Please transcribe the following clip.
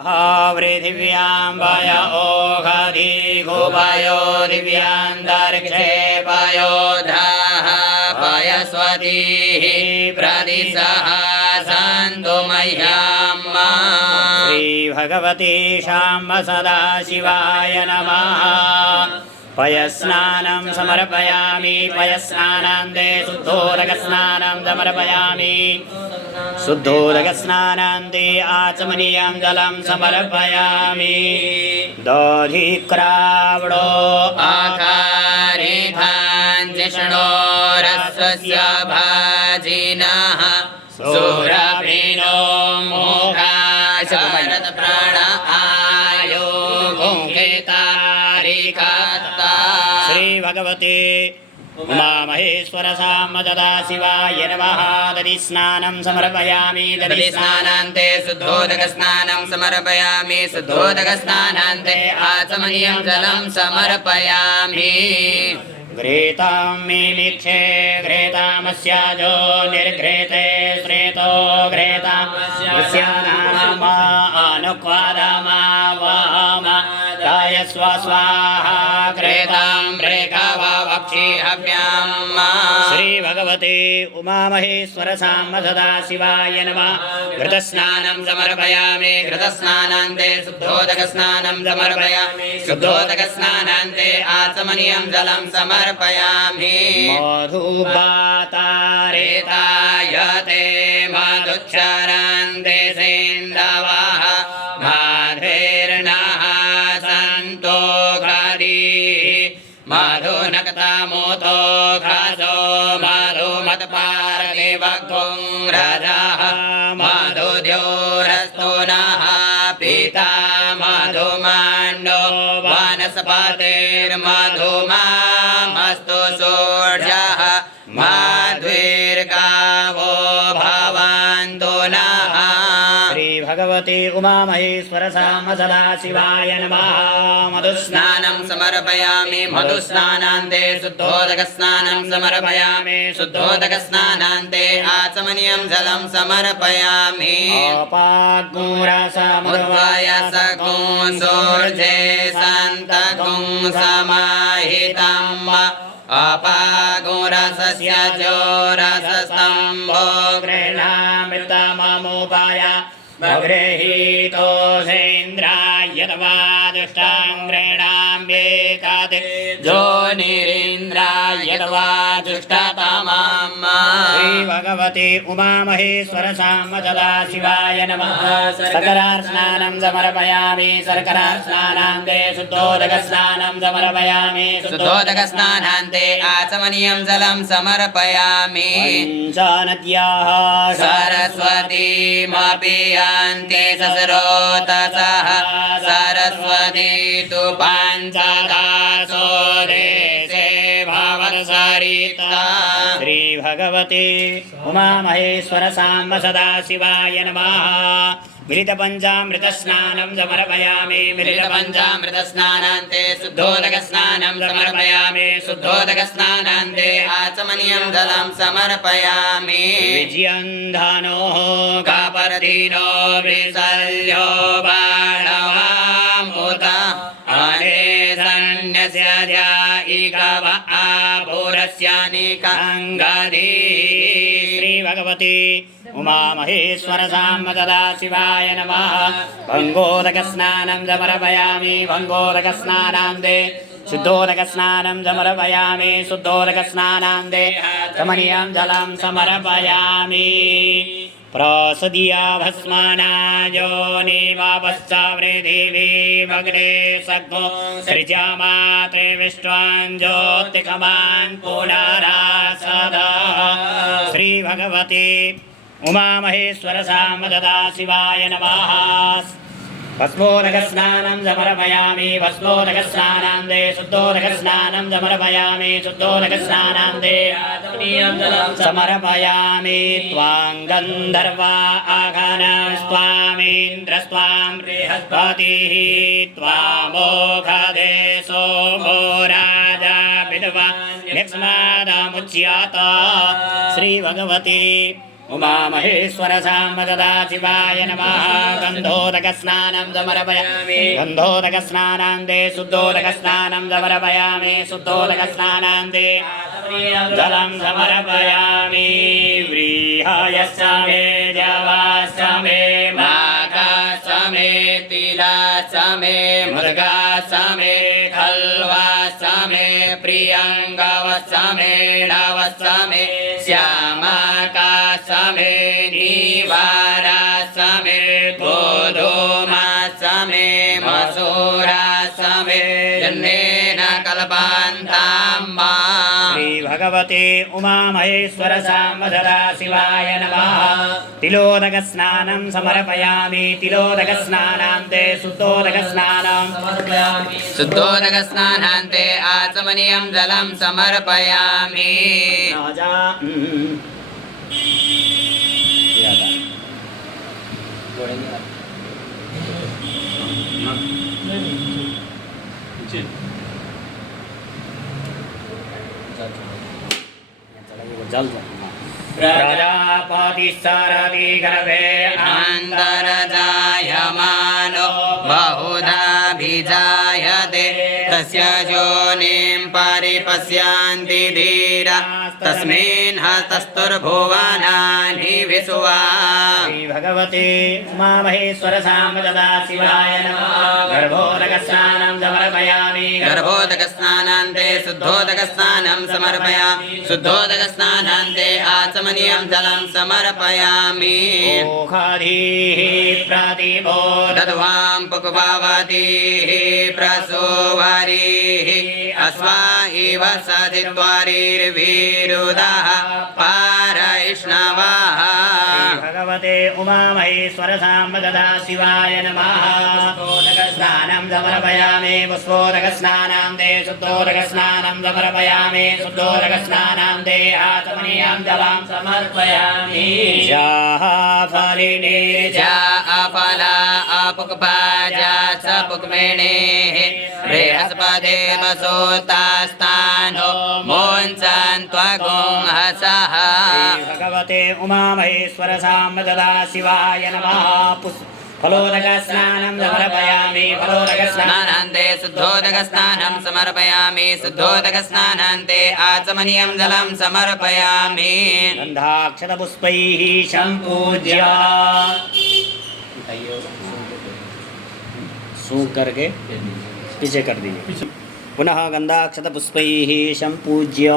वृथिव्यां वय ओघधि गोपयो दिव्यान्तरिक्षे पयोधाः पयस्वतीः प्रदिशः सन्तु मह्यम् श्रीभगवती शाम्ब सदाशिवाय नमः। पयस्नानं समर्पयामि पयस्नानान्ते शुद्धोदकस्नानं समर्पयामि शुद्धोदकस्नानान्ते आचमनीयं जलं समर्पयामि। दधिक्रावणो आकारिधाञ्जिष्णोरस्वस्य भाजिनः सुरभिनो मोघाशरद प्राण आयो घोङ्घेतारिकत्ता। श्री भगवते उमामहेश्वर साम्ब सदाशिवाय नमः। दधिस्नानं समर्पयामि दधिस्नानान्ते शुद्धोदकस्नानं समर्पयामि शुद्धोदकस्नानान्ते आचमनीयं जलं समर्पयामि। घ्रेतां मिमिक्षे घ्रेतामस्याजो निर्घ्रेते श्रेतो घ्रेतामस्यानामा अनुक्वादमा वाम गायस्व स्वाहा घ्रेतां भ्रेकावक्षि हव्याम्। श्री भगवते उमामहेश्वर साम्ब सदाशिवाय नमः। घृतस्नानं समर्पयामि घृतस्नानान्ते शुद्धोदकस्नानं समर्पयामि शुद्धोदकस्नानान्ते आचमनीयं जलं समर्पयामि। मधुपातारेतायते मधुच्छरान्ते सेन्दवः माधुर्नः सन्तो घरीः मधुनक्तमोतो घसो मधुमत्पारदेवगुं रजः मधुद्योरस्तो नः पिता मधुमाण्डो वनस्पतिर्मधुमामस्तु सूर्यः माध्वीर्गावो भवन्तु नः। श्री भगवते उमामहेश्वर साम्ब सदाशिवाय नमः। मधुस्नानं समर्पयामि मधुस्नानान्ते शुद्धोदकस्नानं समर्पयामि शुद्धोदकस्नानान्ते आचमनीयं जलं समर्पयामि। अपाग्मुरसमुद्वयसगुं सूर्ये सन्तगुं समाहितम् अपागुरसस्य जोरसस्तम्भो गृह्णामृतममुपाय गृहीतोषेन्द्रायतवा दुष्टां गृह्णाम्येकादि जोनिरीन्द्रायतवा दुष्टतमाम्। श्री भगवते उमामहेश्वर साम्ब सदाशिवाय नमः। शर्करास्नानं समर्पयामि शर्करास्नानान्ते शुद्धोदकस्नानं समर्पयामि शुद्धोदकस्नानान्ते आचमनीयं जलं समर्पयामि। पञ्चनद्याः सरस्वतीमपि यान्ति सस्रोतसः सरस्वती तु पञ्चदासो देशे भवत्सरिता। श्री भगवते उमामहेश्वर साम्ब सदाशिवाय नमः। मिलितपञ्चामृतस्नानं समर्पयामि मिलितपञ्चामृतस्नानान्ते शुद्धोदकस्नानं समर्पयामि शुद्धोदकस्नानान्ते आचमनीयं जलं समर्पयामि। विजयन्धनोः कापर्दिनो विशल्यो बाणवामुत अनेसन्यस्य ध्यायिकव आभूरस्यानिकाङ्गधी। श्री भगवती उमामहेश्वर साम्ब सदाशिवाय नमः। भङ्गोदकस्नानं समर्पयामि भङ्गोदकस्नानान्ते शुद्धोदकस्नानं समर्पयामि शुद्धोदकस्नानान्ते आचमनीयं जलं समर्पयामि। प्रसदिया भस्मनायो निवापश्चावृथिवी भग्ने सग्नो सृजामात्रे विष्ट्वान् ज्योतिकमान् पुनरासदा। श्री भगवती उमामहेश्वर साम्ब सदाशिवाय नमः। भस्मोदकस्नानं समर्पयामि भस्मोदकस्नानान्ते शुद्धोदकस्नानं समर्पयामि शुद्धोदकस्नानान्ते आचमनीयं जलं समर्पयामि। त्वां गन्धर्वा आघनस्त्वामिन्द्रस्त्वां बृहस्पतिः त्वामोघदेशो भो राजा विद्वान् यक्ष्मादमुच्यत। श्री भगवती उमामहेश्वर सामदा शिवाय नमः गन्धोदकस्नानं समर्पयामि गन्धोदकस्नानान्ते शुद्धोदकस्नानं समर्पयामि शुद्धोदकस्नानान्ते जलं समर्पयामि व्रीहायश्च मे देवाश्च मे माघाश्च मे तिलाश्च मे मृगाश्च मे खल्वाश्च मे प्रियङ्गाश्च मे नवश्च मे श्यामाकाश्च मे निवाराश्च मे गोधूमाश्च मे मसूराश्च मे जन्नेन कल्पान्ताम्बा श्री भगवते उमामहेश्वर सामदा शिवाय नमः तिलोदकस्नानं समर्पयामि तिलोदकस्नानान्ते शुद्धोदकस्नानं समर्पयामि शुद्धोदकस्नानान्ते आचमनीयं जलं समर्पयामि राजा प्रजापति सरति गर्भे अन्तर्जायमानो बहुधाभिजायते तस्य योनिं परिपश्यन्ति धीरा तस्मिन् हस्तस्तुर्भुवनानि विश्वा श्री भगवते उमामहेश्वर सामदा शिवाय नमः गर्भोदकस्नानं समर्पयामि गर्भोदकस्नानान्ते शुद्धोदकस्नानं समर्पयामि शुद्धोदकस्नानान्ते आचमनीयं जलं समर्पयामि ओखाधीः प्रतिबोधद्वां पुक्पावतीः प्रसोवारीः अश्वा इव सदिद्वारीर्वीरुदः पारैष्णवः भगवते उमामहेश्वर सामदा शिवाय नमः शुद्धोदकस्नानं समर्पयामि पुष्पोदकस्नानान्ते शुद्धोदकस्नानं समर्पयामि शुद्धोदकस्नानान्ते आचमनीयं जलं समर्पयामि फलिनीर्जा अफला अपुक्भाजा च पुक्मिणेः बृहस्पते वसोतास्तानो मोञ्चन्त्वगुंहसः भगवते उमामहेश्वर सामदा शिवाय नमः फलोदकस्नानं समर्पयामि फलोदकस्नानान्ते शुद्धोदकस्नानं समर्पयामि शुद्धोदकस्नानान्ते आचमनीयं जलं समर्पयामि गन्धाक्षतपुष्पैः सम्पूज्य सूख करके पीछे कर दीजिए पुनः गन्धाक्षतपुष्पैः सम्पूज्य